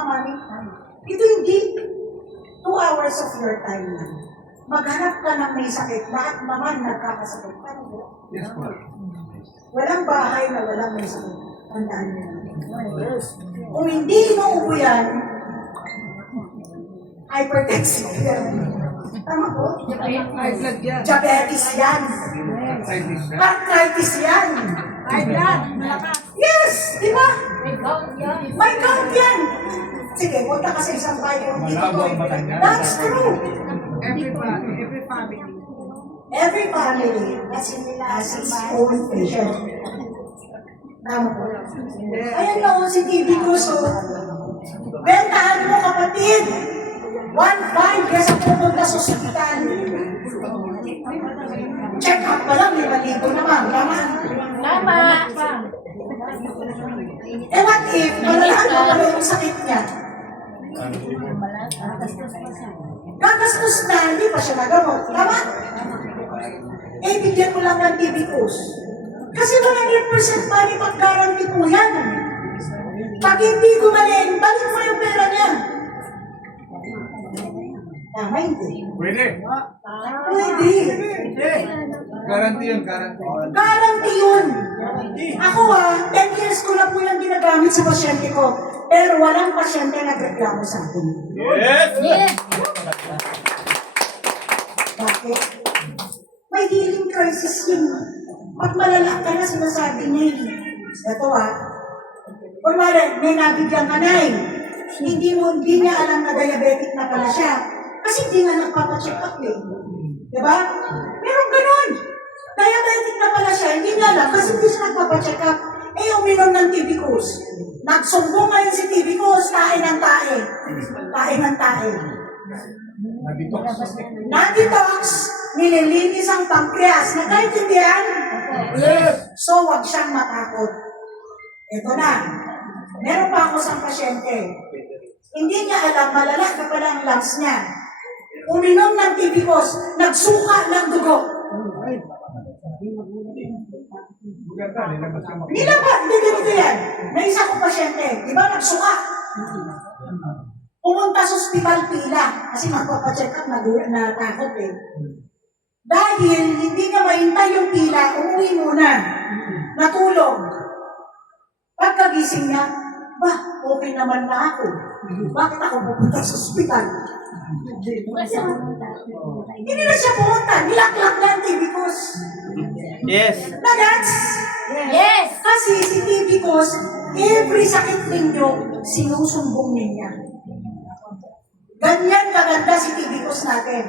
mga mami, ito hindi 2 hours of your time lang. Maghanap ka ng may sakit, lahat naman nagkakasakit. Yes, po. Walang bahay na walang may sakit. Tandaan niyo. Kung hindi inuubo yan, hypertensive yan. Tama po? Diabetes yan. Arthritis yan. High blood, malakas. Yes! Di ba? May gout yan. May count yan. Sige, huwag ka kasi isang Bible dito. That's true. Every family. Every family has its own patient. Tama po. Ayan na o si TV Cruz. Bentahan mo kapatid. 1.5 kaya sa pupunta sa ospital. Check up pa lang, 5,000 naman. Tama. Eh what if, malalaan mo pala yung sakit niya? Gagastos na, hindi pa siya nagamot. Tama? Eh, bigyan mo lang ng TV Cruz. Kasi 100% money pag-guarantee po yan. Pag hindi gumaling, balik mo yung pera niya. Tama, hindi. Pwede. Pwede. Guarantee yun, guarantee. Guarantee yun. Ako 10 years ko na po yung ginagamit sa pasyente ko. Pero walang pasyente nagreklamo sa akin. Yes! Yes! Bakit? May healing crisis yun. Pag malala ka na, sinasabi niya yun. Ito kunwari, may nabigyan ka na hindi niya alam na diabetic na pala siya. Kasi hindi nga nagpapacheck up eh. Diba? Meron ganun. Diabetic na pala siya, hindi niya alam kasi hindi siya nagpapacheck up. Eh, uminom ng TB Cruz. Nagsumbong ngayon si TB Cruz, tae ng tae. Tae ng tae. Na-detox, nililinis ang pancreas. Nagkaintindihan? Yes! So, huwag siyang matakot. Ito na. Meron pa ako sa pasyente. Hindi niya alam, malala na pala ang lungs niya. Uminom ng TB Cruz, nagsuka ng dugo. Hindi ganito yan. May isa kong pasyente, di ba nagsuka? Pumunta sa ospital pila kasi magpapacheck up, natakot eh. Dahil hindi niya mahintay yung pila, umuwi muna. Natulog. Pagkagising niya, okay naman na ako. Bakit ako pupunta sa ospital? Hindi na siya pumunta. Nilaklak na ang TB Cruz. Yes! Nagats? Yes! Kasi si TB Cruz, every sakit ninyo, sinusumbong niya. Ganyan kaganda si TB Cruz natin.